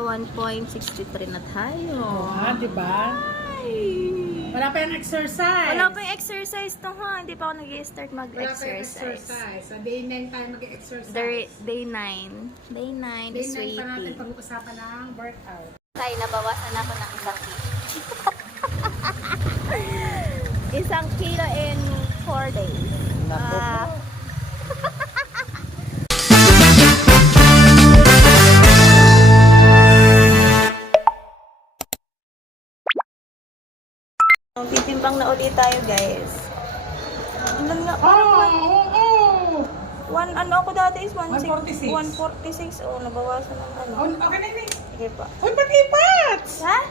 1.63 na tayo. Diba? Ay. Wala pa yung exercise. Wala pa yung exercise to ha. Hindi pa ako nag-start Wala pa yung mag-exercise. exercise. Sa day 9 tayo mag-exercise. Day 9. Day 9 Day is 9 pa natin waiting. pag-uusapan ng workout. Tayo, nabawasan ako ng isang kilo. Isang kilo in 4 days. Titimbang na ulit tayo, guys. Ilan nga? Ano ako dati is 146. 146. Oh, nabawasan ng ano. Okay na yun. Sige pa. Uy, pati fats! Ha?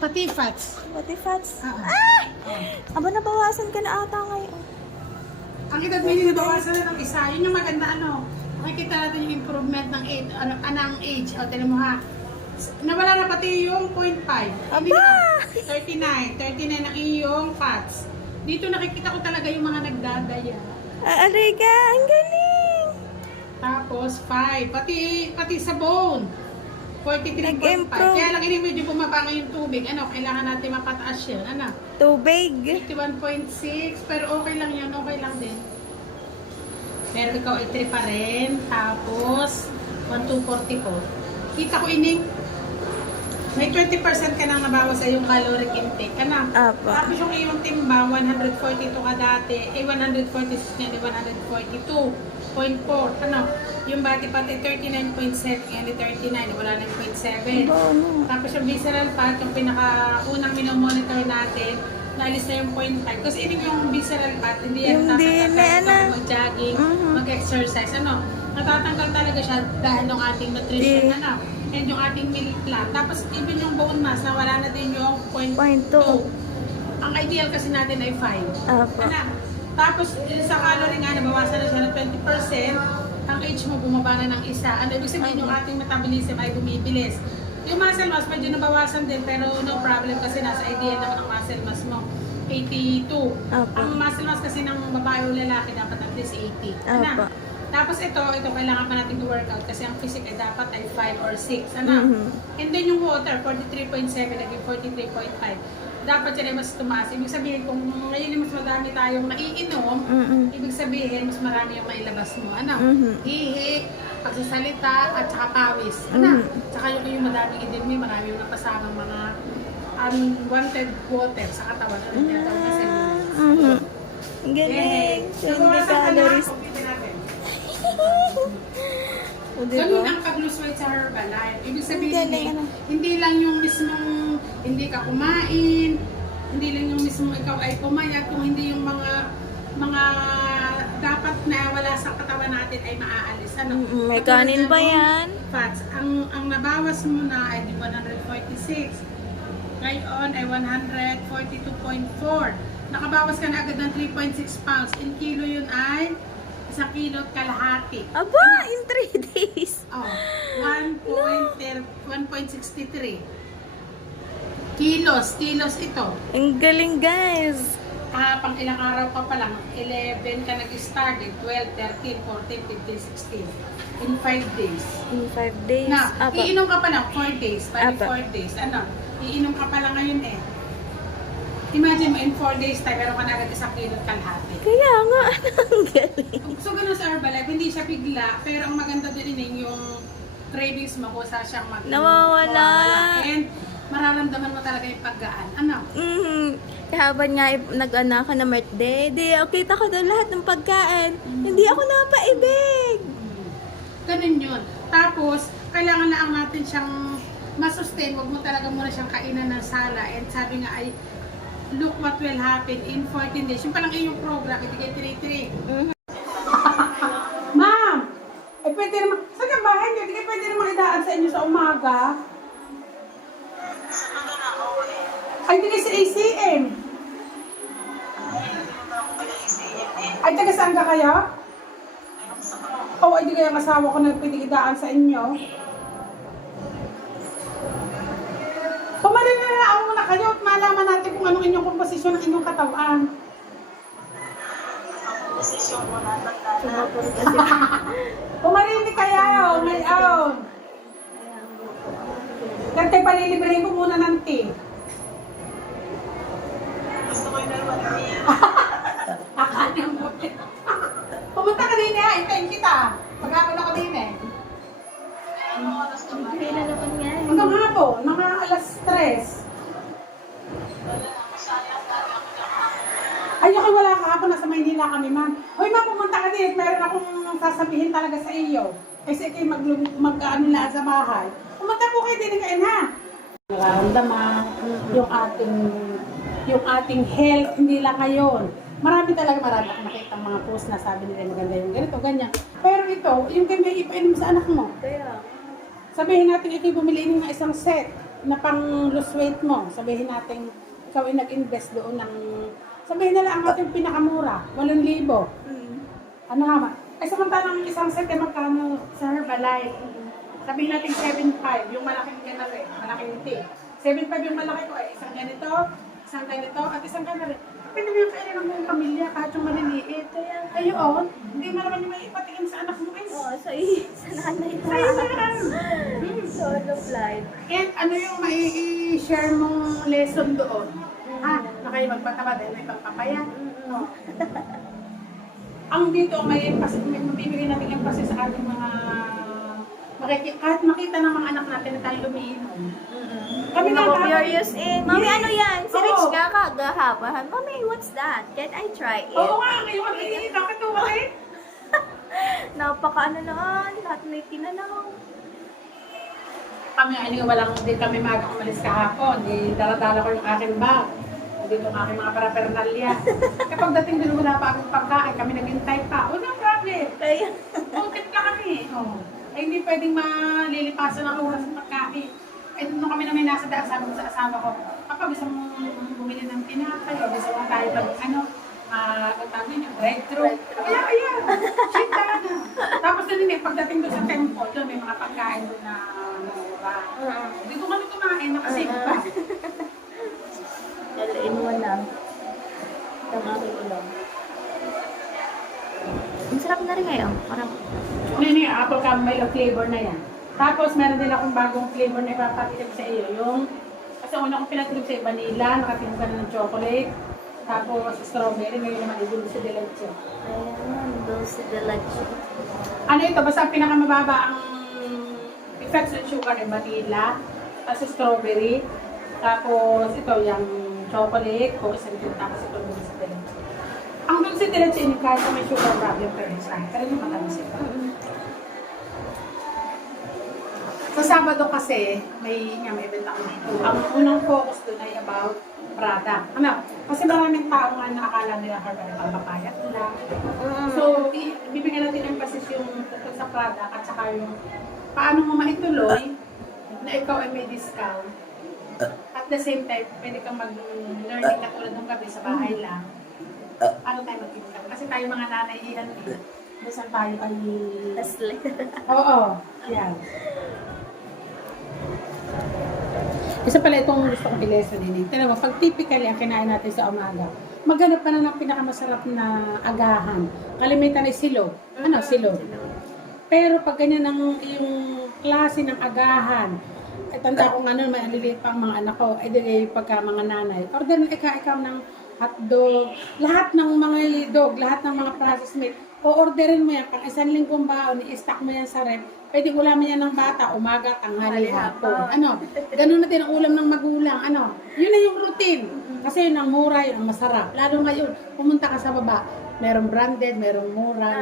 Pati fats. Pati fats. Ah! Aba, nabawasan ka na ata ngayon. Ang edad mo yung nabawasan na ng isa. Yun yung maganda makikita natin yung improvement ng age. Anong age? O, tinan mo ha. Nawala na pati yung 0.5. Aba! 39 ang iyong fats. Dito nakikita ko talaga yung mga nagdadaya. Aray ka, ang galing! Tapos 5. Pati sa bone. 43.5. Nag-improve. Kaya lang ini medyo bumaba yung tubig. Kailangan natin mapataas yun. Tubig. 81.6. Pero okay lang yun. Okay lang din. Pero ikaw ay 3 pa rin. Tapos 1244. Kita ko ining may 20% ka nang nabawas sa iyong caloric intake. Apa. Tapos yung iyong timbang, 142 ka dati, 146 niya, 142.4. Yung body fat ay 39.7, and 39, wala na 0.7. Tapos yung visceral fat, yung pinaka-unang minomonitor natin, naalis na yung 0.5. Kasi yun yung visceral fat, hindi yan tatanggal mag-jogging, mag-exercise. Natatanggal talaga siya dahil ng ating nutrition, and yung ating milk plan. Tapos even yung bone mass, nawala na din yung 0.2. Ang ideal kasi natin ay 5. Tapos sa calorie nga, nabawasan na siya ng 20%. Ang age mo, bumaba na ng isa. Ibig sabihin yung ating metabolism ay bumibilis. Yung muscle mass, medyo nabawasan din, pero no problem kasi nasa ideal naman ang muscle mass mo. 82. Ang muscle mass kasi ng babae o lalaki dapat at least 80. Tapos ito kailangan pa natin i-workout kasi ang physique ay dapat ay 5 or 6. And then yung water, 43.7 naging 43.5. Dapat yan ay mas tumaas. Ibig sabihin, kung ngayon ay mas madami tayong naiinom, ibig sabihin, mas marami yung mailabas mo. Ihi, pagsasalita, at saka pawis. Tsaka yung madaming idim, marami yung napasamang mga unwanted water sa katawan. Tinatawag na cellulose. Ang galing. 20 calories. Ganun ang pag-lose weight sa Herbalife. Ibig sabihin, hindi lang yung mismong hindi ka kumain, hindi lang yung mismong ikaw ay pumayat, kung hindi yung mga dapat na wala sa katawan natin ay maaalis. May kanin pa yan. Fats. Ang nabawas mo na ay 146. Ngayon ay 142.4. Nakabawas ka na agad ng 3.6 pounds. In kilo yun ay 1 kilo at kalahati. Aba, in 3 days. 1.63 kilos ito. Ang galing, guys. Pang ilang araw ka pa lang, 11 ka nag-start, 12, 13, 14, 15, 16. In 5 days. In 5 days. Iinom ka pa lang, 4 days. 4 days. Iinom ka pa lang ngayon eh. Imagine mo, in 4 days time, meron ka na agad 1 kilo at kalahati. Kaya nga, ang galing. So, ganun sa Herbalife, hindi siya bigla, pero ang maganda din yung cravings mo kung saan siyang nawawala. And mararamdaman mo talaga yung paggaan. Kaya habang nga nag-anak ka na birthday, kita ko doon lahat ng pagkain. Hindi ako napaibig. Ganun yun. Tapos, kailangan na ang natin siyang masustain. Huwag mo talaga muna siyang kainan ng sala. And sabi nga ay, look what will happen in 14 days. Yung palang iyong program, ibigay 3-3. Ma'am! Pwede naman, saan ang bahay niyo? Hindi pwede naman idaan sa inyo sa umaga. Ay, hindi sa ACM. Ay, taga saan ka kayo? Ay, di kaya ang asawa ko na pwede idaan sa inyo. Pumarin na lang muna kayo at malaman natin kung anong inyong komposisyon ng inyong katawan. Komposisyon mo natin. Pumarin kayo ngayon. Kante, palilibrihin ko muna ng tea. Akala mo. Pumunta ka din eh, hintayin kita. Maghapon ako din eh. Hindi na naman nga. Hanggang hapon, mga alas 3. Ay, okay, wala ka ako. Nasa Maynila kami, ma'am. Hoy, ma'am, pumunta ka din. Meron akong sasabihin talaga sa iyo. Kasi kayo mag-ano na sa bahay. Pumunta po kayo din ngayon, ha? Nararamdaman yung ating health, hindi lang ngayon. Marami akong nakita mga post na sabi nila maganda yung ganito, ganyan. Pero ito, yung kayo may ipainom sa anak mo. Kaya, Sabihin natin ikaw bumili ng isang set na pang lose weight mo. Sabihin natin ikaw ay nag-invest doon ng... Sabihin nila ang ating pinakamura, 8,000. Ano nga? Ay samantalang isang set ay magkano sa Herbalife. Sabihin natin 7,500, yung malaking ganari, malaking tea. 7,500 yung malaki ko ay isang ganito, at isang ganari. Pwede mo yung kainin ng buong pamilya kahit yung maliliit. Ayun, hindi mo naman yung maipatingin sa anak mo guys. oo, sa nanay na. Sa'yo na yan. Solo flight. And ano yung mai-share mong lesson doon? Na kayo magpataba dahil may pagpapaya. Ang dito, may mabibigay natin emphasis sa ating mga kahit makita ng mga anak natin na tayo umiinom. Kami Kami nga ako dapat- curious in. Mami, Yes. ano yan? Si Oo. Rich nga kagahabahan. Mami, what's that? Can I try it? Oo nga, ngayon ay bakit to bakit? Napaka ano noon, lahat may tinanaw. Kami, di kami umalis kahapon. Di dala-dala ko yung aking bag. Dito ang aking mga parapernalya. Kapag dating din wala pa akong pagkain, kami naghintay pa. Oh, no problem. Kaya, Content na kami. Oh. Ay, hindi pwedeng malilipasan ang oras ng pagkain. Eh, nung kami naman nasa daan, sabi ko sa asawa ko, kapag gusto mong bumili ng tinapay, o gusto mong tayo tawag niyo, drive-thru. Kaya, shit na. Tapos din pagdating doon sa temple, doon may mga pagkain doon na mura. Dito kami kumain, nakasave pa. dalain mo na. Ang aking ulam. Ang sarap na rin ngayon. Parang, Ano yun yung apple caramel flavor na yan. Tapos meron din akong bagong flavor na ipapatilig sa iyo. Kasi una kong pinatilig sa iyo, vanilla, nakatingin ka na ng chocolate. Tapos strawberry, ngayon naman dulce de leche. ayan, dulce de leche. Ano ito, basta ang pinakamababa ang effects ng sugar ay vanilla, tapos strawberry, tapos ito yung chocolate, cookies and cream, tapos ito dulce de leche. Ang dulce de leche, kahit may sugar problem pa rin siya, pero yung matamis ito. Sa Sabado kasi, may event ako dito. Ang unang focus doon ay about product. Ano? Kasi maraming tao nga na akala nila herbal papayat nila. So, bibigyan natin emphasis yung tungkol sa product at saka yung paano mo maituloy na ikaw ay may discount. At the same time, pwede kang mag-learning na tulad ng gabi sa bahay lang. Ano tayo mag-income? Kasi tayo mga nanay iyan eh. Basta tayo ay... Asli. Oo, yan. Isa pala itong gusto kong i-lesson din. Tinawa, pag typically ang kinain natin sa umaga, maghanap ka na ng pinakamasarap na agahan. Kalimitan ay silog. Ano, silog. Pero pag ganyan ang yung klase ng agahan, tanda ko nga nun, may aliliit pa ang mga anak ko, pagka mga nanay, order na ikaw ng hotdog, lahat ng mga dog, lahat ng mga processed meat, o-orderin mo yan, pang 1 linggong baon, i-stack mo yan sa rep, pwede ulamin yan ng bata, umaga, tanghali, hapon. Ano, ganun na din ang ulam ng magulang, ano, yun na yung routine. Kasi yun ang mura, yun ang masarap. Lalo ngayon, pumunta ka sa baba, merong branded, merong mura,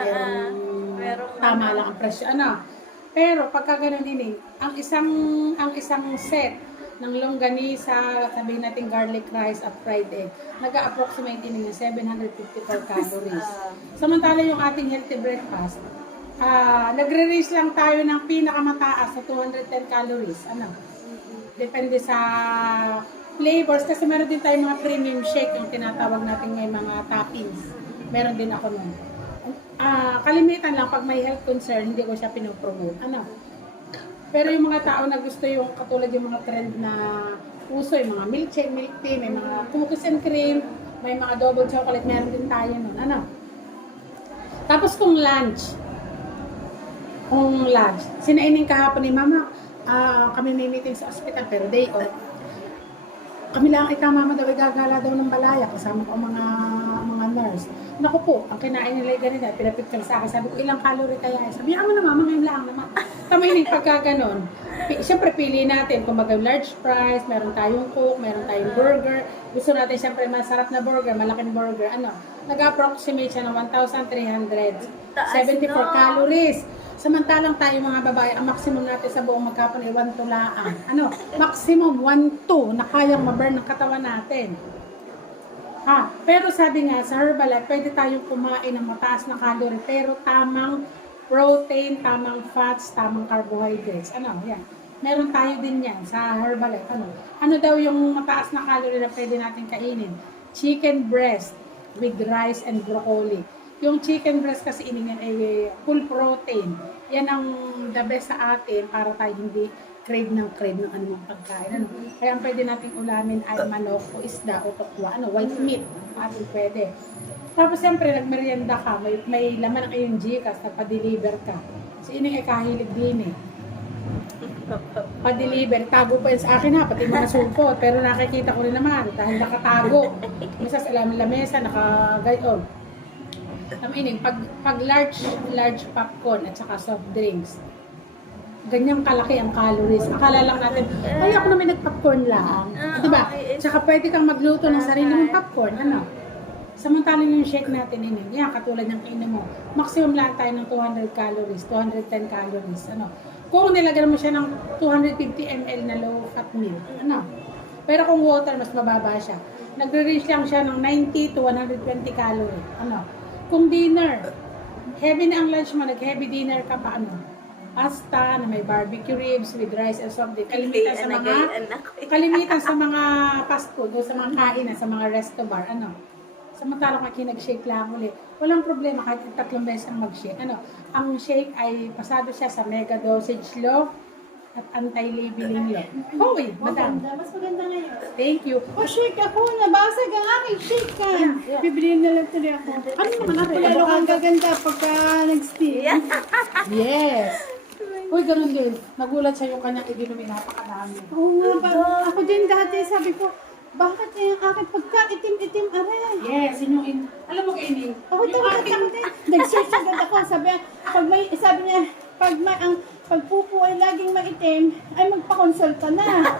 merong tama lang ang presyo, ano. Pero pagka ganun din ang isang set ng longganisa, sabihin natin garlic rice at fried egg, nag-approximate din yung 754 calories. Samantala yung ating healthy breakfast, nagre-range lang tayo ng pinakamataas sa 210 calories. Ano? Depende sa flavors, kasi meron din tayo mga premium shake, yung tinatawag natin ngayon mga toppings. Meron din ako nun. Kalimitan lang, pag may health concern, hindi ko siya pinopromote. Ano? Pero yung mga tao na gusto yung katulad yung mga trend na uso, yung mga milkshake, milk tea, may mga cookies and cream, may mga double chocolate, meron din tayo nun. Ano? Tapos kung lunch, sinainin kahapon ni Mama, kami may meeting sa ospital, pero day off. Kami lang, ikaw mama daw, gagala daw ng balaya, kasama ko ang mga nurse. Naku po, ang kinain nila yung ganito, pinapicture sa akin, sabi ko, ilang calorie kaya? Sabi niya, mo na mama, ngayon lang naman. Tama yun, pagka ganon. Siyempre, pili natin, kung large fries, meron tayong coke, meron tayong burger. Gusto natin, siyempre, masarap na burger, malaking burger. Ano, nag-approximate siya ng 1,374 calories. Samantalang tayo mga babae, ang maximum natin sa buong magkapon ay 1 tulaan. Ano, maximum 1-2 na kayang maburn ng katawan natin. Ha, pero sabi nga sa Herbalife, pwede tayong kumain ng mataas na calorie, pero tamang protein, tamang fats, tamang carbohydrates. Ano, yan. Meron tayo din yan sa Herbalife. Ano daw yung mataas na calorie na pwede natin kainin? Chicken breast with rice and broccoli. Yung chicken breast kasi iniyan ay full protein. Yan ang the best sa atin para tayo hindi crave ng anumang pagkain. Kaya ang pwede nating ulamin ay manok o isda o tokwa, white meat. Atin pwede. Tapos siyempre, nagmerienda ka, may laman ang iyong Gcash na pa-deliver ka. So, ini ay kahilig din eh. Pa-deliver, tago pa yun sa akin ha, pati mga supot. Pero nakikita ko rin naman, dahil nakatago. Misa sa lamesa, nakagayon. Pag large popcorn at saka soft drinks, ganyang kalaki ang calories. Akala lang natin, ay ako naman nag-popcorn lang. Diba? Tsaka pwede kang magluto ng sarili mong popcorn. Samantalang yung shake natin yan, katulad ng kainan mo. Maximum lang tayo ng 200 calories, 210 calories. Kung nilagyan mo siya ng 250 ml na low-fat milk. Pero kung water, mas mababa siya. Nagre-reach lang siya ng 90 to 120 calories. Kung dinner, heavy na ang lunch mo, nag-heavy dinner ka pa, pasta na may barbecue ribs with rice and soft drink. Kalimitan sa mga fast food o sa mga kainan, sa mga resto bar, samantalang nag-shake lang ulit. Walang problema kahit 3 beses ang mag-shake. Ang shake ay pasado siya sa mega dosage law at anti-labeling law. Hoy, madam. Mas maganda ngayon. Thank you. Shake ako. Nabasag ang aking shake ka. Yeah. Bibiliin na lang tuloy ako. Ano naman ako? Lalo kang gaganda pagka nag-steam. Yes. Uy, ganun din. Nagulat siya yung kanyang idinumin. Napakadami. Oo nga. Ako din dati sabi ko, bakit yung aking pagka itim-itim aray? Yes, alam mo kainin. Ako talaga nag-search agad ako. Sabi niya, pag pupo ay laging maitim, ay magpa-consult ka na.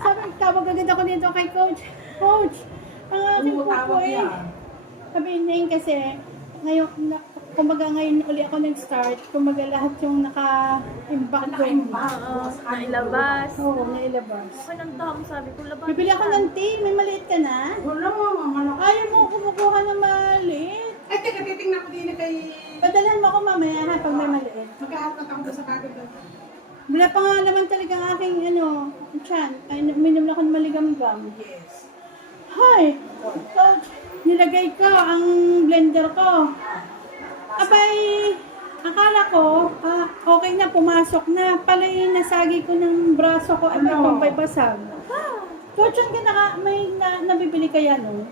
Sabi, tawag agad ako dito kay coach. Coach, ang aking pupo ay... Sabi niya kasi, ngayon, kumbaga ngayon uli ako nag-start, kumbaga lahat yung naka-imbak doon. Nailabas. Oo, nailabas. Okay lang tama, sabi ko, labas. Bibili ako ng tea, may maliit ka na? Wala mo, Ayaw mo kumukuha ng maliit. Ay, teka, titingnan ko din kay... Padalhan mo ako mamaya ha, pag may maliit. Mag-aat ako doon sa kagad doon. Wala pa nga naman talaga ang aking tiyan. Ay, minom lang ako ng maligam-gam. Yes. Hi! Coach, nilagay ko ang blender ko. Abay, akala ko, okay na, pumasok na. Pala'y nasagi ko ng braso ko at may pampay basag. Coach, ang may nabibili kaya no?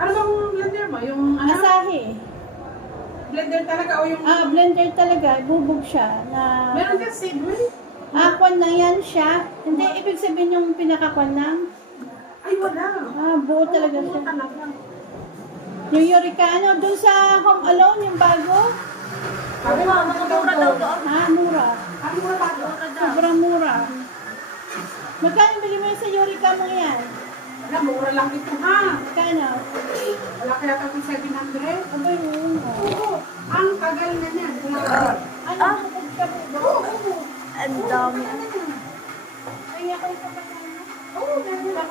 Ano bang blender mo? Yung Asahi. blender talaga o yung... Blender talaga, bubog siya. Meron din savory? Kwan na yan siya. Hindi, ibig sabihin yung pinakakwan ng... Ay, wala. Buo talaga siya. Talaga. Yung Eureka, doon sa Home Alone, yung bago. Oo nga, mga mura daw doon. Mura. Ano mo ba ito? Sobrang mura. Magkano bili mo yung sa Eureka mo yan? Wala, mura lang ito ha. Magkano? Wala kaya ito 700? Abay, Oo. Ang tagal na niyan. Ano, bukod ka po? Ang dami. Ay, ako yung kapatid. Oo, meron lang.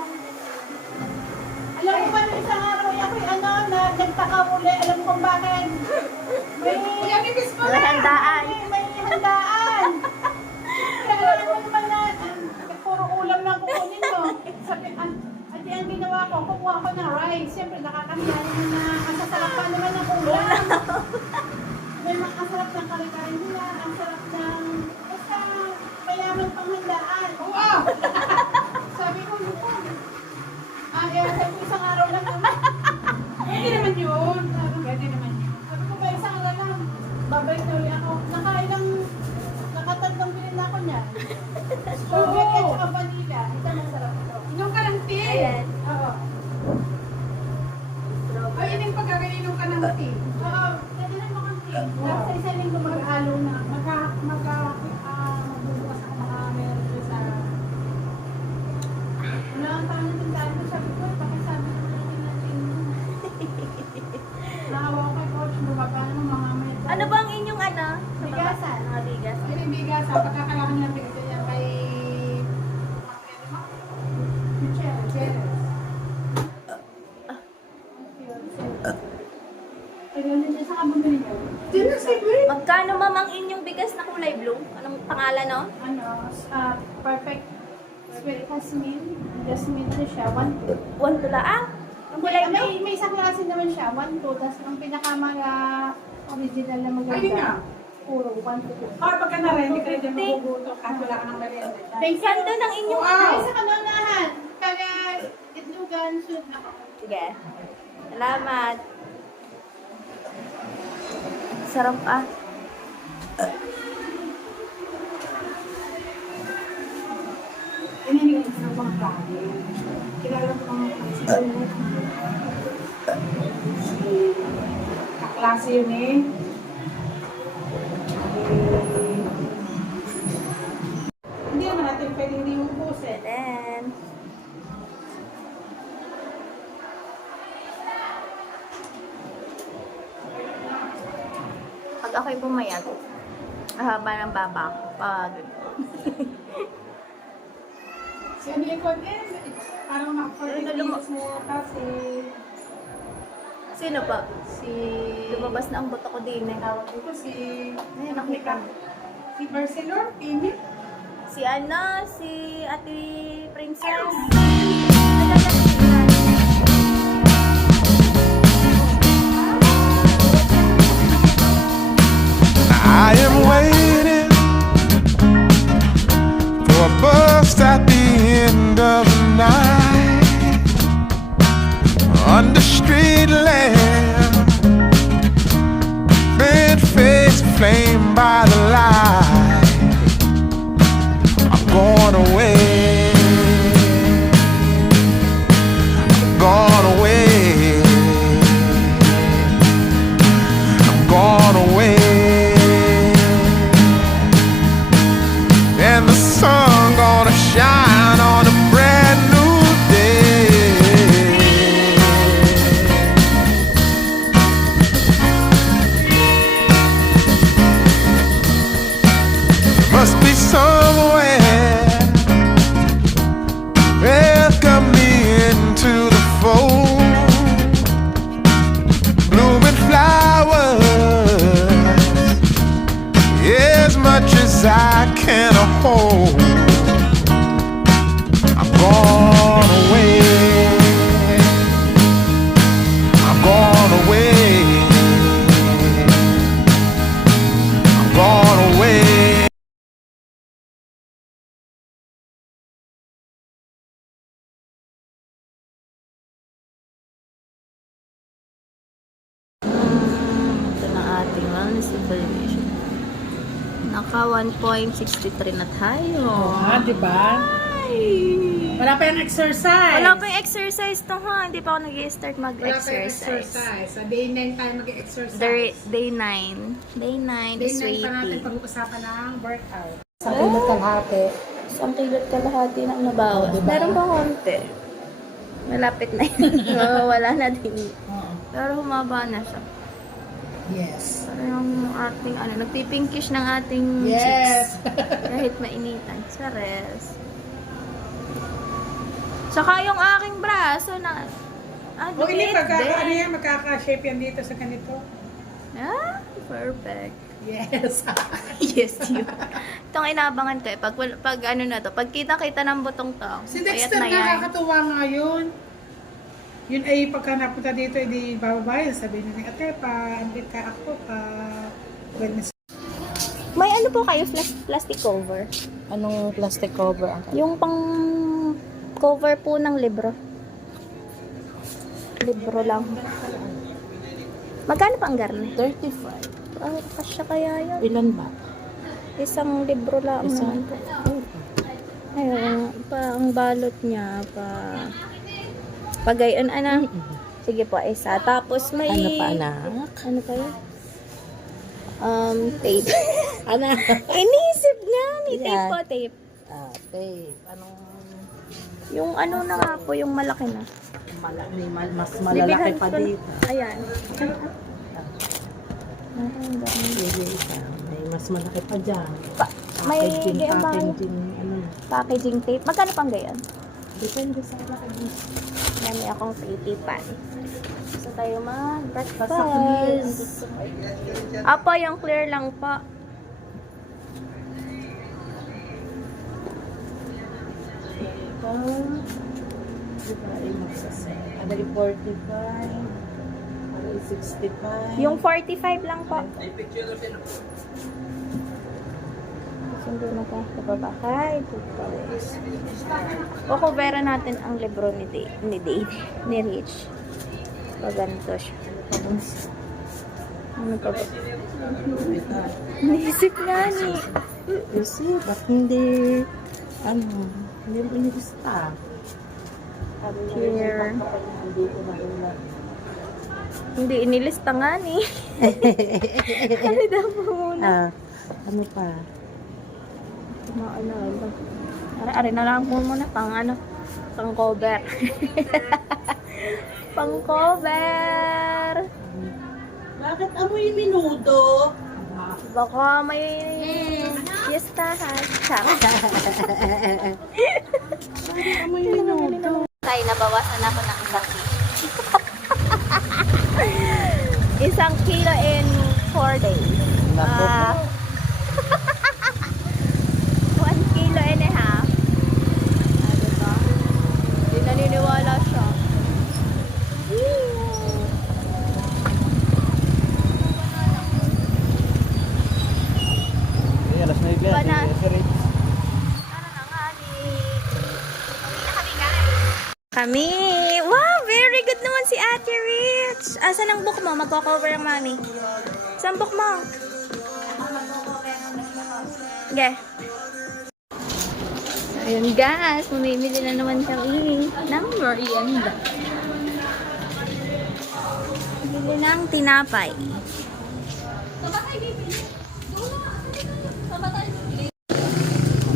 Alam mo ba, nung isang araw ako'y nagtaka uli. Alam kong bakit. Uy, amipis mo May na. handaan. May handaan. Kaya alam mo naman na, puro ulam lang kukunin mo. Sabi, adi ang ginawa ko, kukuha ko ng rice. Siyempre, nakakamiya naman na masasarap pa naman ng ulam. May makasarap ng kare-kare nila, ang sarap ng, basta mayaman pang handaan. Oo. Sabi ko, sabi ko isang araw lang naman. Pwede naman yun. Pwede naman yun. Sabi ko ba isang araw lang, babalik na ulit ako. Nakatatlong bilhin na ako niya. ma'am ang inyong bigas na kulay blue? Anong pangalan, no? Perfect sweet jasmine. Jasmine na siya. 1-2. One tula. Ang kulay blue? May isang klase naman siya. 1-2. Tapos ang pinaka original na maganda. Ayun nga. Puro 1-2. Or pagka na-ready ka rin maguguto kahit wala ka ng merienda. Thanks. Ganda ng inyong Wow. Ay, sa kanunahan. Kaya itlugan, shoot na ako. Sige. Salamat. Sarap ah. Ininig ko sa mga bagay. Kilala ko mga klase. Kaklase yun eh. Hindi naman natin pwedeng hindi ubusin. Then, pag ako'y pumayat, haba ng baba ko. Pag, Si ano yung content? Parang Ano, naka-40 mo kasi sino pa? si... Lumabas na ang buto ko din eh. Tawag dito si... Ayun, nakita. Si Barcelona, Pini. Si Ana, si Ate Princess. I am waiting for a bus at the end of the night under street lamp, red face flamed by the light. I'm going away. I'm going away. I'm going away. And the sun gonna shine on a brand new day. Must be somewhere welcome me into the fold. Blooming flowers, as much as I can hold. I'm gone away. I'm gone away. I'm gone away. Ito na ating wellness evaluation. Naka 1.63 na tayo. di ba? Ay! Wala pa yung exercise. Wala pa yung exercise to ha. Hindi pa ako nag-start Wala pa yung mag-exercise. exercise. Sa day 9 tayo mag-exercise. Day 9. Day 9 Day is 9 pa natin waiting. pag-uusapan ng workout. Sa kilot kalahati. Isang kilot kalahati na nabawas. Diba? Meron pa konti. Malapit na yun. Wala na din. Pero humaba na siya. Yes. Parang yung ating nagpipinkish ng ating Yes. cheeks. Kahit mainitan. Chares. Tsaka yung aking braso na... O hindi, liit din. yan, magkaka-shape yan dito sa ganito. Perfect. Yes. Yes, yun. Itong inabangan ko eh. Pag ano na to, pag kita-kita ng butong to, Si payat Dexter, na yan. nakakatuwa nga yun. Yun ay pagka napunta dito, hindi bababayan. Sabihin niya, ate, pa-andit ka ako, wellness. May ano po kayo, plastic cover? Anong plastic cover ang Yung pang cover po ng libro. Libro lang. Magkano pa ang garne? 35? Kasya kaya yun? Ilan ba? Isang libro lang Isang- naman po. Ayun, ang balot niya, pagayon, Sige po, isa. Tapos may... Ano pa, anak? Ano pa yun? Tape. Anak? Inisip nga, may Yan. tape po, tape. Tape. Anong Yung ano na nga po, yung malaki na. mas malalaki pa dito? Ayan. Sige, isa. May mas malaki pa dyan. May Packaging, gayon ba? packaging, ano. Packaging tape. Magkano pang gayon? Depende sa laki. Dami akong titipan. So tayo Basta clear. mag-breakfast. Apa, yung clear lang pa. Diba ay magsasaya? Adali 45. Adali 65. Yung 45 lang po. Sundo na ka sa baba. Hi, kukuwera natin ang libro ni Rich. Pag ganito siya. Ano pa ba? Naisip nga ni. Kasi, ba't hindi, hindi mo inilista? Sabi niya rin, Here. hindi ko mauna. Hindi inilista nga ni. Ano daw po muna? Ano pa? Maalala. Ari na lang po muna pang pang cover. Pang cover. Bakit amoy minuto? Baka may fiestahan. Charot. Amoy minuto. Kaya nabawasan ako ng isang kilo. Isang kilo in 4 days. Naku po. 1 kilo and a half. Diba? Hindi naniniwala siya. Alas na ibig. Diba na? Sir, Kami! Wow! Very good naman si Ate Rich! Asan ang book mo? Magko-cover ang mami. Saan book mo? Okay. So, ayun guys. Mamimili na naman kami ng merienda. Bili ng tinapay.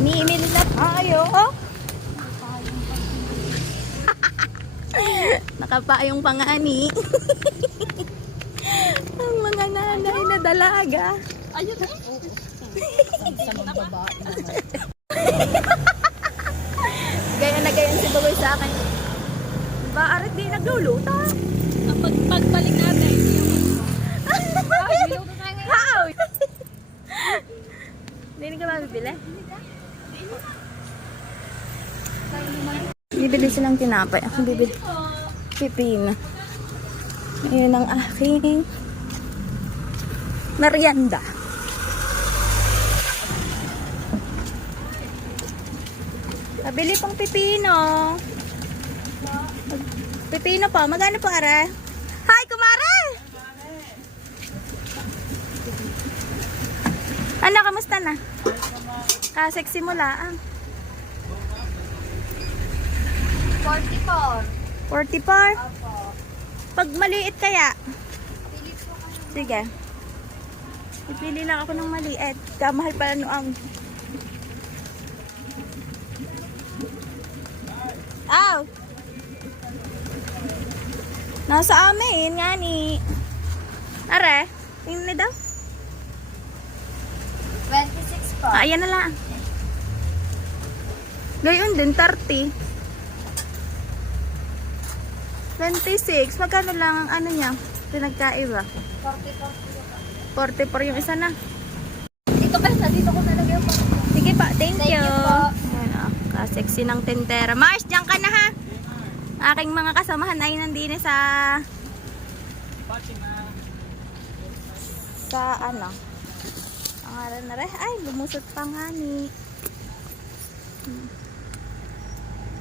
Mimili na tayo. Oh! Nakapayong pangani. Ang mga nanay na dalaga. Ayun. Gaya na gaya si Bagoy sa akin. Diba, arit di nagluluto. Ang pagbalik natin. How? Hindi ka mabibili? Bibili silang tinapay. Ako bibili pipino. Ayan ang aking merienda. Pabili pang pipino. Pipino pa. Magkano po, Ara? Hi, kumare! Ano, kamusta na? Sexy mo lang. 44. 44? Pag maliit kaya? Sige. Ipili lang ako ng maliit. Kamahal pala noong. Aw! Nasa amin nga ni. Are, tingnan na daw. 26 po. Ayan na lang. Ngayon din, 30. 26. Magkano lang ang ano niya? Pinagkaiba. 44 yung isa na. Dito kasi dito ko nalagay yung Sige pa, thank you. you po. Ayan, ka-sexy ng tentera. Mars, diyan ka na ha. Aking mga kasamahan ay nandini sa ano. Pangalan na rin. Ay, lumusot pa nga ni.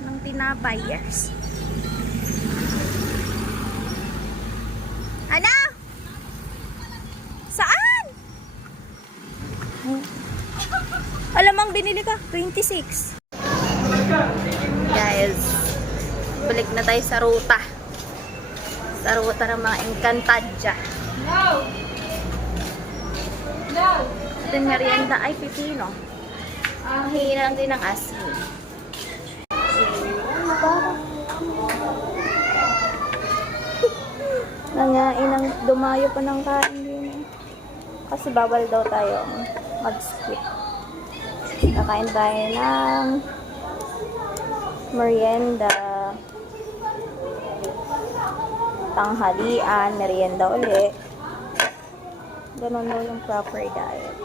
Ng tinapay, yes. Ano? Saan? Alamang binili ka? 26. Guys, balik na tayo sa ruta. Sa ruta ng mga Encantadja. Ito yung merienda ay pipino. Mahingi na lang din ng asin. Nangain ng dumayo pa ng kain din. Kasi bawal daw tayo mag-skip. Nakain tayo ng merienda. Tanghalian, merienda uli. Ganun mo yung proper diet.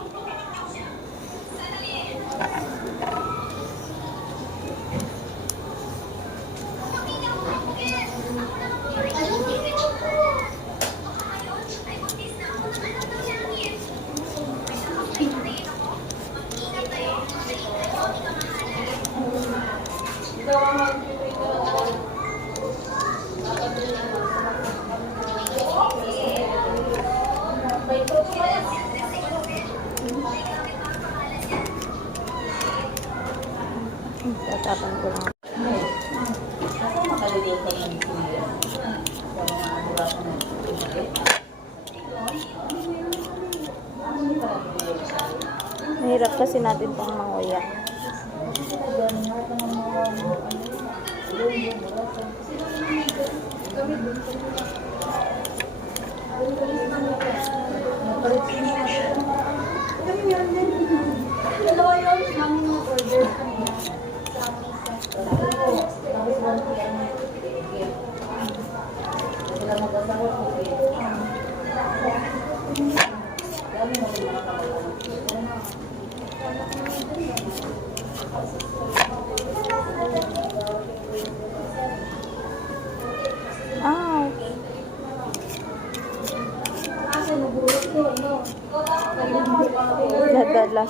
ko lang. Mahirap kasi natin pang manguya. Dadala.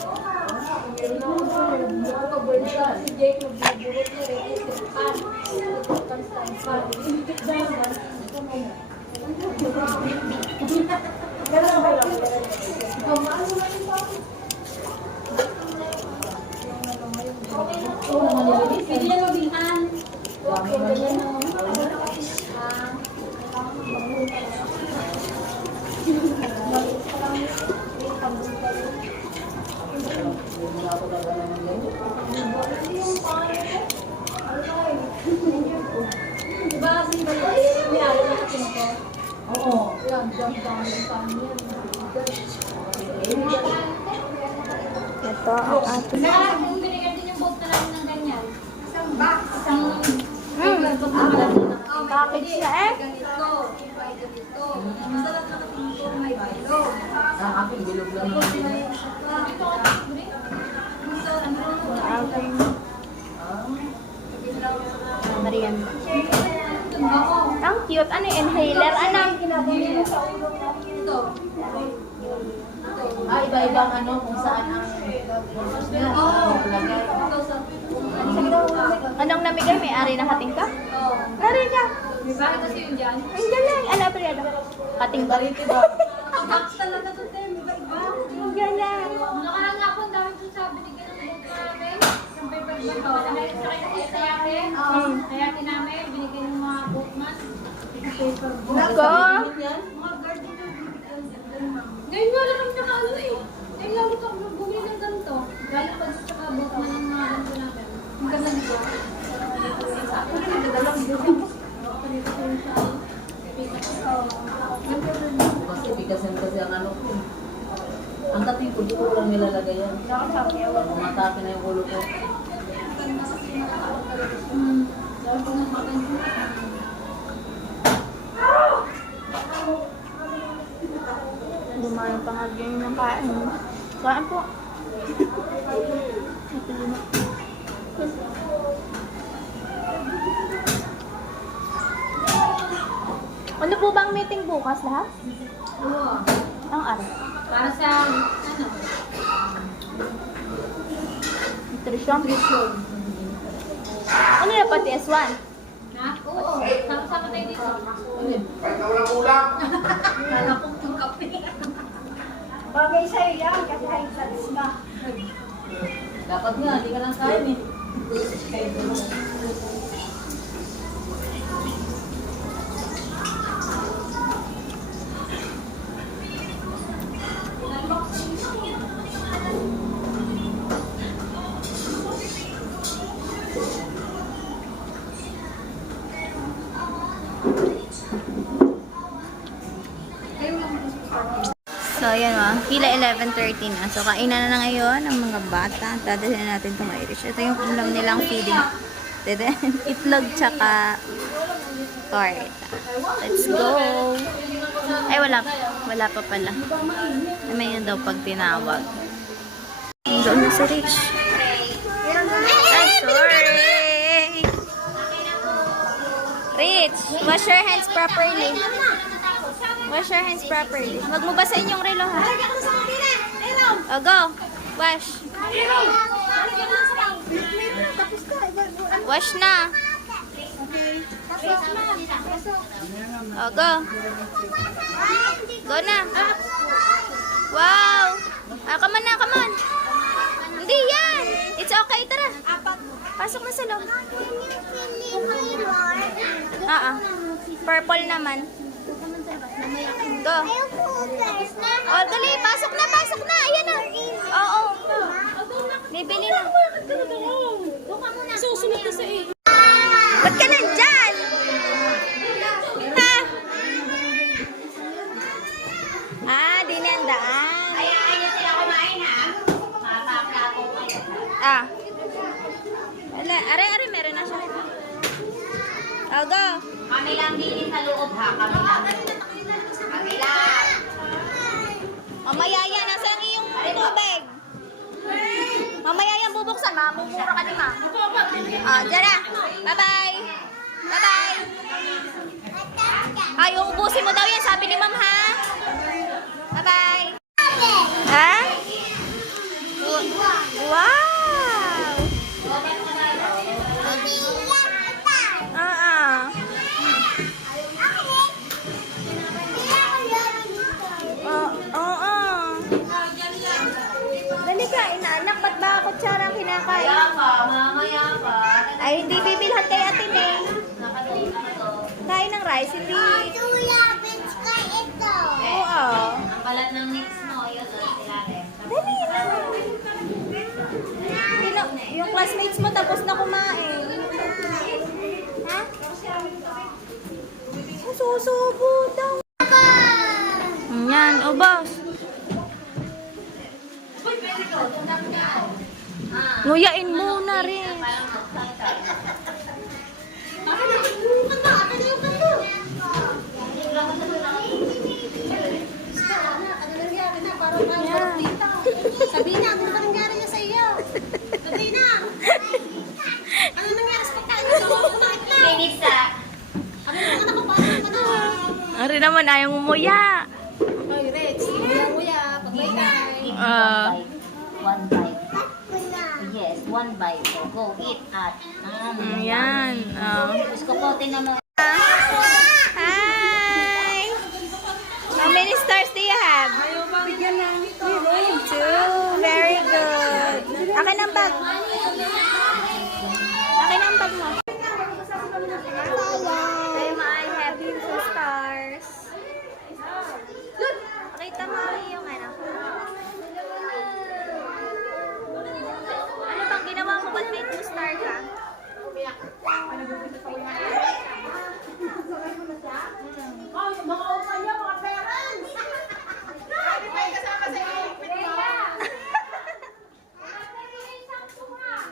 Ito ang ating Kung binigyan din yung boat na namin ng ganyan. Isang box. package na eh. Ganito. Ganito. Masarap na kasi ito. May bilo. Ang aking bilog lang. Marianda. Ang cute. Ano yung inhaler? Ano? Iba-ibang ano kung saan ang lagay. Anong namigay? May-ari ng hating ka? Nari ka. Bakit kasi yun dyan? Ang galing. Ano pa rin? Hating ka. Ang box talaga ito, Tem. Iba-iba. Ang galing. Nakarang nga po, ang dami ito sa binigyan ng boat namin. Yung paper bag ko. Dahil sa kayo sa yakin. Kayakin namin. Binigyan ng mga boatman. Paper bag. Nako. Mga guard dito. Ngayon nga lang kami ano eh. Ngayon lang ito ako bumili ng ganito. Galing pa sa boatman ng mga ganito namin. Ang ganda nito. Kasi bigasan kasi ang ano ko. Ang kating ko, di ko lang nilalagay yan. Matake na yung ulo ko. Lumayan pa nga din ng kain. Kain po. Ano po bang meeting bukas lahat? Oo. Ang araw. Para sa ano? Nutrition. Ano na pati S1? Ha? Oo. Sama-sama tayo dito. Kala ko yung kape. Bagay sa'yo yan kasi high blood ka. Dapat nga, hindi ka nang kain eh. So, ayan o. Kila 11:30 na. So, kainan na ngayon ang mga bata. Dadalhin natin itong Irish. Ito yung ulam nilang feeding. Itlog tsaka torta. Let's go! Ay, wala. Wala pa pala. May yun daw pag tinawag. Doon na si Rich. Ay, sorry! Rich, wash your hands properly. Wash your hands properly. Wag mo basahin yung relo, ha? O, go. Wash. Wash na. O, go. Go na. Wow. Come on na, come on. Hindi yan. It's okay, tara. Pasok na sa loob. Purple naman. Go. Oh, dali. Pasok na, pasok na. Ayan na. Oo. Bibili na. Susunod na sa iyo. Ba't ka nandyan? Ha? Di nandaan. Ayaw sila kumain ha. Mapaplato kayo. Wala. Are, meron na siya. Oh, go. Kami lang bilhin sa loob ha. Kami lang. Kami lang. Mamaya yan. Nasaan yung tubig? Mamaya yan bubuksan. Mamumura ka ni ma. Dyan na. Bye-bye. Bye-bye. Ay, uubusin mo daw yan. Sabi ni ma'am, ha? Bye-bye. Ha? Wow! Oo. Dali ka, inaanak. Ba't ba kutsara ang kinakain? Mamaya pa. Ay, hindi bibilhan kay Ate May. Kain ng rice, hindi. Oo. Ang balat ng mix mo, yun ilalim. Dali na. Yung classmates mo tapos na kumain. Ha? Susubo daw. Yan, boss. Nguyain muna rin. Sabrina, ano ba nangyari niya sa iyo? Sabrina! Ano nangyari sa kanya? Linis sa. Ano naman nakapasok ka na? Ari naman ayaw umuya. Ay, Rex, kuya, pagbay-bye. One bite. Yes, one bite. So go eat at. Ayan. Gusto ko tinanong. Hi! How many stars do you have? Two. Very good. Akin ang bag. Akin ang bag mo. I have 2 stars. Pakita mo yung ano. Ano bang ginawa mo? Ba't may 2 star ka?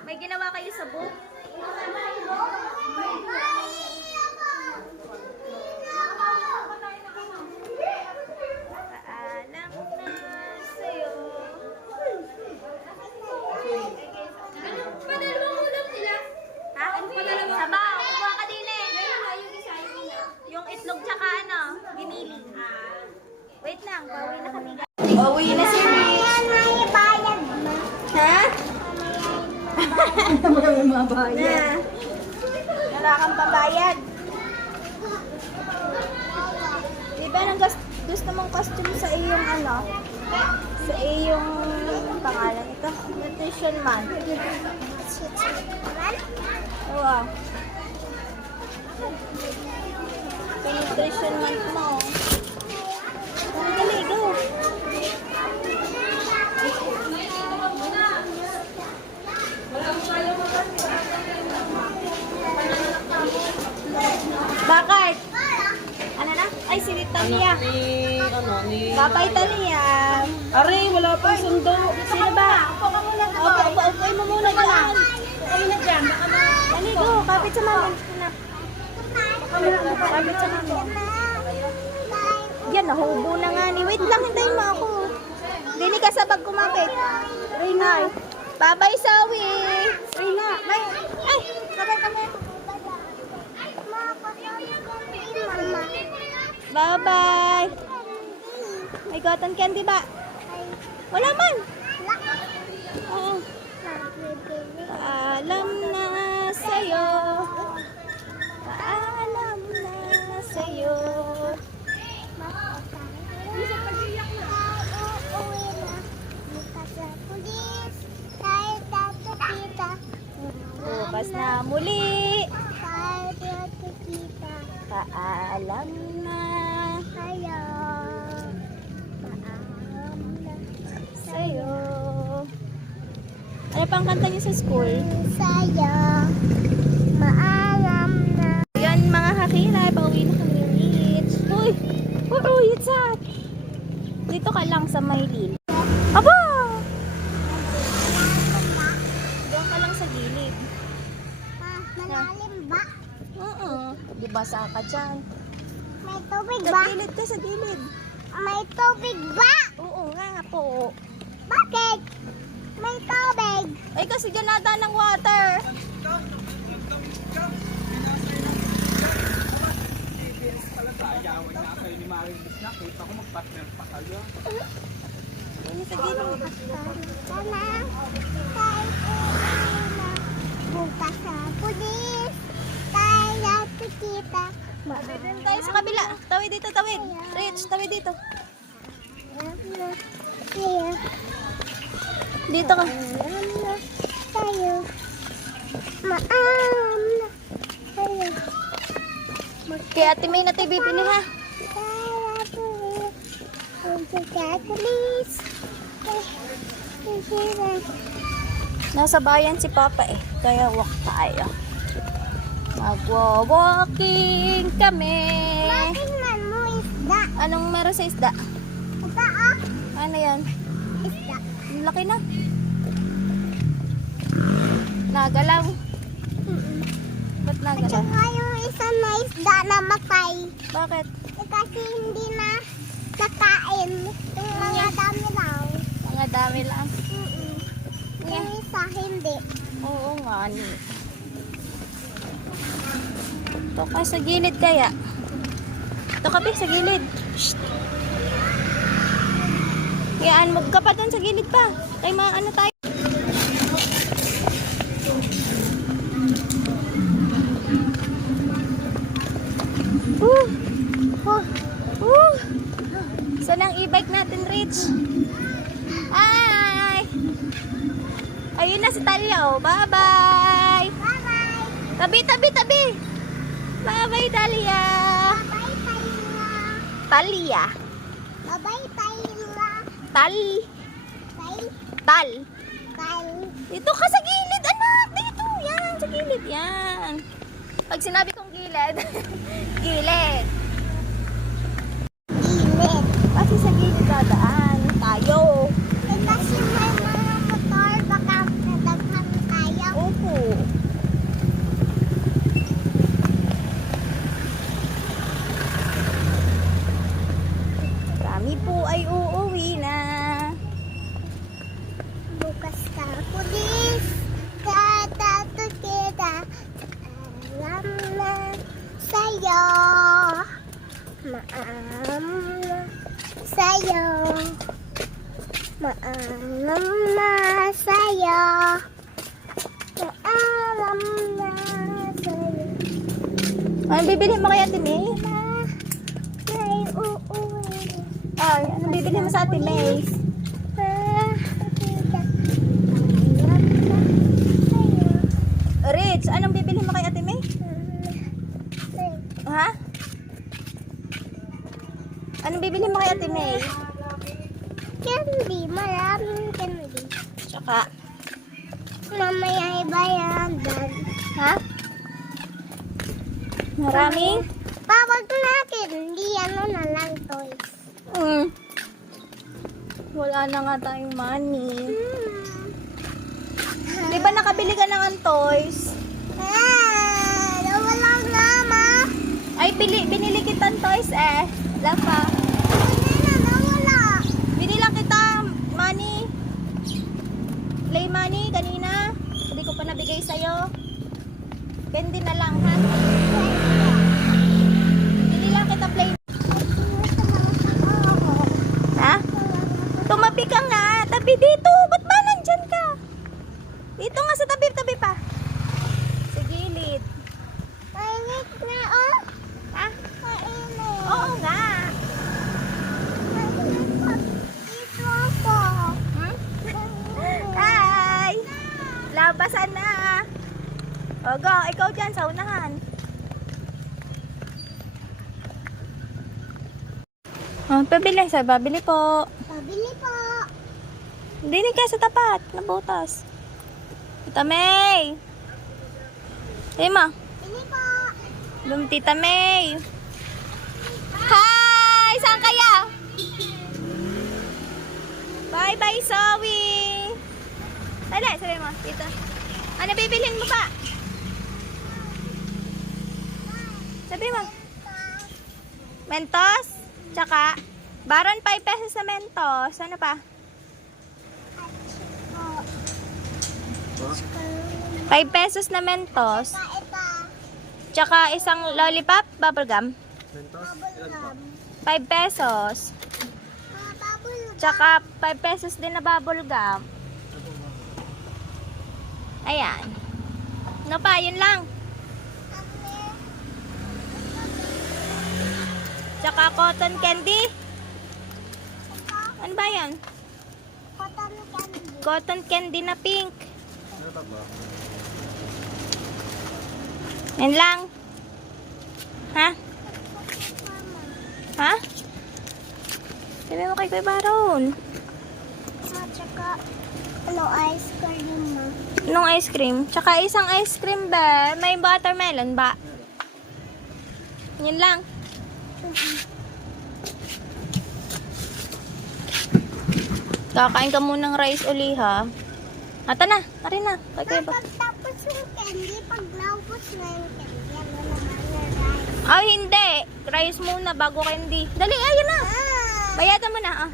May ginawa kayo sa book? Paalam na sa'yo. Padalawang ulam sila. Ha? Sabaw, kuha ka din eh. Yung itlog tsaka ano, ginili. Wait lang, bawi na kami. Bawi na si Rich. Ha? May mga bayad. Wala kang pabayad. Di ba nang gusto mong costume sa iyong ano? Sa iyong pangalan ito? Nutrition month. Oo. Sa nutrition month mo. Dali, go. Bakit? Ano na? Ay, si Talia. Babay Talia. Are, wala pang sundo. Sino ba? Upo mo muna dyan. Kami na dyan. Dali, go. Kapit sa mama. Kapit sa mama. Yan, nahubo na nga ni. Wait lang, hintayin mo ako. Dini ka sa bag kumapit. Rina. Babay, Sawi. Rina. Ay, babay kami. Bye-bye. May cotton candy ba? Wala man. Oo. Paalam na sa'yo. Paalam na sa'yo. paalam na Sa'yo. Paalam na. sa'yo. Ano pang kanta niyo sa school? Sa'yo. Maalam na. Yan mga kakira, pauwi na kami ng Leech. Uy! Uy! It's hot! Dito ka lang sa Maylin. Aba! Doon ka lang sa gilid. Malalim ba? Oo. Di basa ka dyan. May tubig Sa ba? gilid ka, sa gilid. May tubig ba? Oo nga po. Bakit? May tubig. Ay kasi dyan nata ng water. Ayun sa gilid. Sana tayo na bukas sa pulis. Tayo kita. Doon tayo sa kabila. Tawid dito, tawid. Rich, tawid dito. Dito ka. Tayo. Maalam na. Tayo. Kaya Ate May na tayo bibili ha. Nasa bayan si Papa eh. Kaya walk tayo. Magwa-walking kami. Tingnan mo isda. Anong meron sa isda? Isda ah. Ano yan? Isda. Ang laki na. Nagalaw. Ba't nagalaw? Tsaka yung isa na isda na matay. Bakit? Kasi hindi na nakain. Yung mga dami lang. Mga dami lang. Yung isa hindi. Oo nga ni. Ito ka sa gilid kaya. Ito ka sa gilid. Shh. Kayaan mo ka pa dun sa gilid pa. Kay ano tayo. Saan ang e-bike natin, Rich? Hi! Ayun na si Talia, oh. Bye-bye! Bye-bye. Tabi, tabi, tabi! Bye-bye, Talia! Bye-bye tayo. Talia! Bye-bye tayo. Tal! Bye. Tal! Bye. Dito ka sa gilid, anak! Dito! Yan, sa gilid, yan! Pag sinabi kong gilid, gilid! Init. Kasi sa gilid dadaan tayo. Eh, kasi may mga motor. Baka nadaghan tayo. Opo. Kami po ay uuwi na. Bukas ka pulis. Tatato kita. Alam na sa'yo. Maalam na sa'yo. Maalam na sa'yo. Maalam na sa'yo. Ano bibili mo kay Ate May? May uuwi. Ay, ano bibili mo sa Ate May? Rich, anong bibili mo kay Ate May? Ha? Anong bibili mo kay Ate May? Candy, maraming candy. Tsaka, Mamaya ibayadan. ha? Maraming? Pawag natin, hindi ano na lang toys. Wala na nga tayong money. Di ba nakabili ka ng toys? Wala nga, ma. Ay, binili kitang toys eh. Wala pa. Wala. Binilang kita money. Play money kanina. Hindi ko pa nabigay sa'yo. Pendi na lang ha. Binilang kita play. Ha? Tumabi ka nga. Tabi dito. Ba't ba nandyan ka? Dito nga sa tabi-tabi pa. Sa gilid. Mainit na, oh. Ha? Mainit Oh, pabili. Sabi, babili po. Pabili po. Dinig ka sa tapat. Nabutas. Tita May. Hey, ma. Pili po. Tita May. Hi! Saan kaya? Bye-bye, Zoe. Dali, sabi mo. Dito. Ano bibilhin mo pa? Sabi mo. Mentos? Tsaka, baron 5 pesos na Mentos. Ano pa? 5 pesos na Mentos. Tsaka isang lollipop, bubblegum. 5 pesos. Tsaka 5 pesos din na bubblegum. Ayan. Ano pa? Yun lang. Tsaka cotton candy. Ano ba yan? Cotton candy na pink. Yan lang. Ha? Ha? Sabi mo kay Kuya Baron. Tsaka, ice cream mo. Anong ice cream? Tsaka isang ice cream ba? May watermelon ba? Yan lang. Kakain ka munang rice uli ha. Ata na. Tari na. Kay Kuya Baron. Pagtapos yung candy, pag naubos na yung candy, ano naman yung rice? Ay, hindi. Rice muna bago candy. Dali, ayun na. Bayadan mo na. Ah.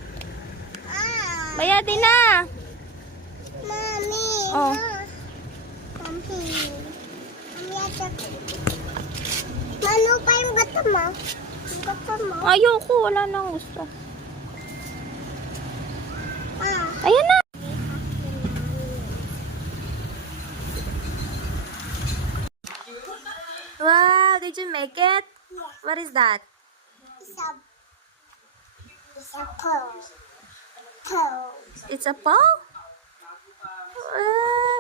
Bayadin na. Mami. Oh. Mami. Mano pa yung bata mo? Yung bata mo? Ayoko. Wala nang gusto. Ah. Ayan na. Wow, did you make it? What is that? It's a toe. It's a paw?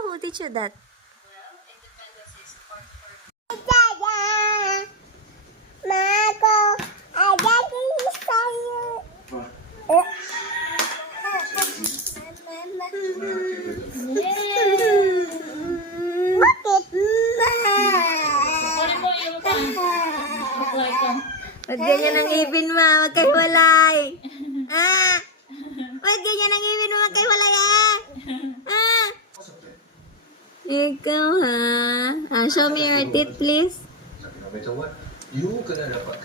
Who teach you that? Dada. Mago. Ada di saya. Bakit? Wag ganyan ang ibin mo, wag kayo walay. Ah! Wag ganyan ang ibin mo, wag kayo walay ah! Ah! Ikaw ha? Ah, show me your teeth please. No matter what, you gonna dapat